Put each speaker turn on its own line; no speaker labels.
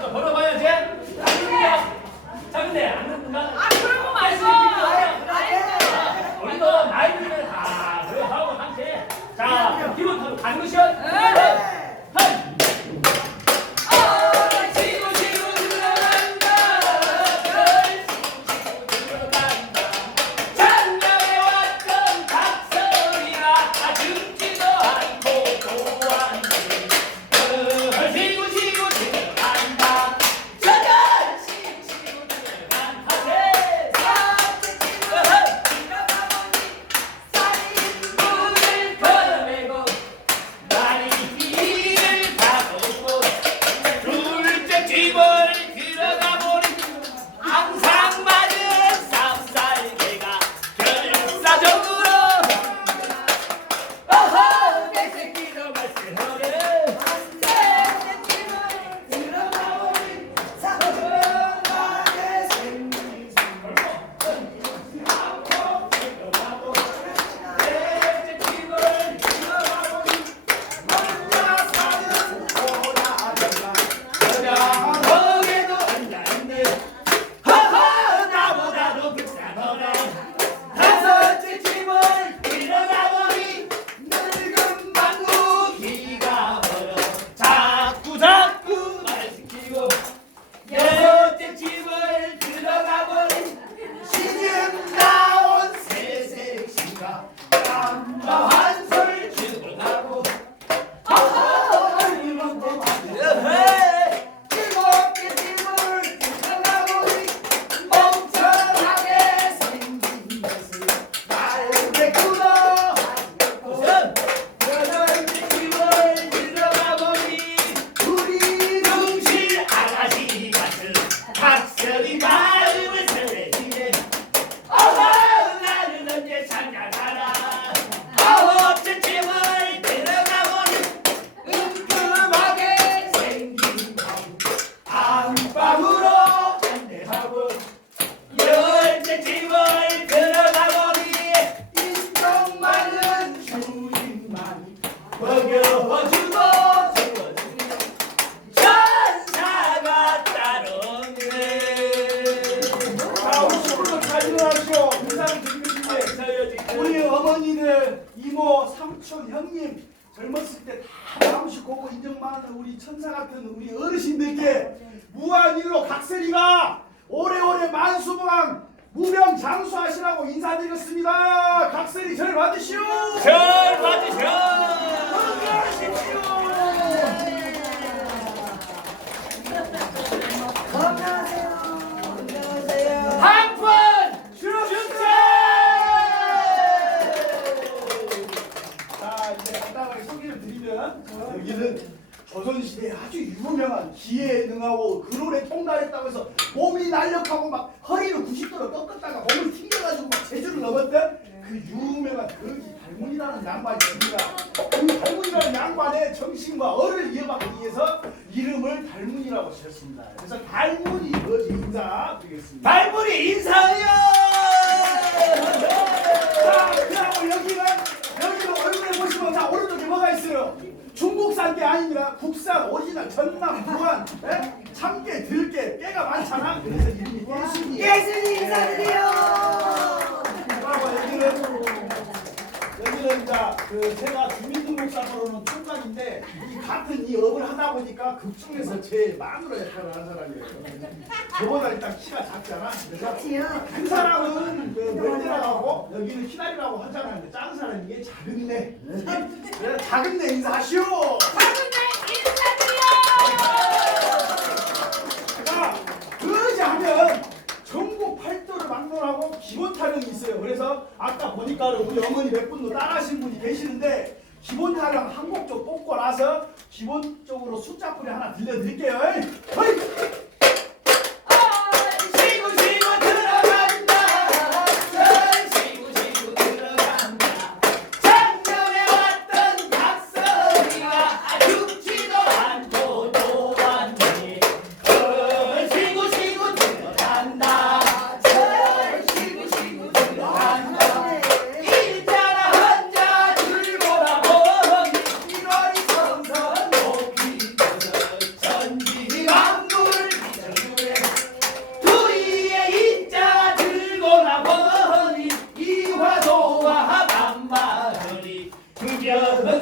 또 벌어봐야지. 자, 근데 안 그런가?
아 그러고 말고.
우리도 나이 들면 다 그래 하고 함께. 자, 기본 강루션.
이모, 삼촌, 형님 젊었을 오래오래 만수무강 무병 장수하시라고 인사드렸습니다. 각설이 절 받으시오. 능하고 그롤에 통달했다고 해서 몸이 날렵하고 막 허리를 90도로 꺾었다가 몸을 튕겨가지고 막 제주를 넘었던 그 유명한 거기 달문이라는 양반이 있습니다. 그 달문이라는 양반의 정신과 어를 이어받기 위해서 이름을 달문이라고 지었습니다. 그래서 달문이 거지 인사 드리겠습니다.
발물이 인사하여
자, 그리고 여기는 여기는 얼굴에 보시면 자 오른쪽에 뭐가 있어요? 중국산 게 아닙니다. 국산 오리지널 전남 무안 예? 참깨 들깨 깨가 많잖아. 그래서 이름이 깨순이.
예수님 인사드려.
그리고 여기는 여기는 이제 그 제가 주민등록상으로는 총 이 같은 이 업을 하다 보니까 극 중에서 제일 마누라 역할을 하는 사람이에요. 저보다 일단 키가 작잖아. 그래서 큰 사람은 그 멀리라고 하고 여기는 희달이라고 하잖아. 근데 작은 사람이 이게 작은네. 그래 작은네 인사하시오. 자, 그러지 하면 전국 팔도를 막론하고 기본 타령이 있어요. 그래서 아까 보니까 우리 어머니 몇 분도 따라하신 분이 계시는데 나서 기본적으로 숫자풀이 하나 들려드릴게요. 어이! Yellow, the